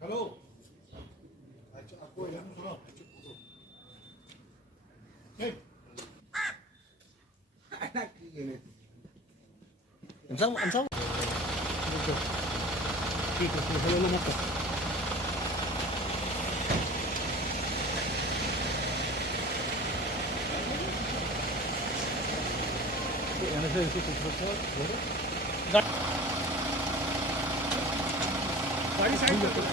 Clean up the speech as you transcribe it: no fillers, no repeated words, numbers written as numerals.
Hello. Aku yang sudah. Hey. Anak gini. Làm sao? Khi có hơi nó mất rồi. Yani şöyle bir fotoğraf var. Gaari side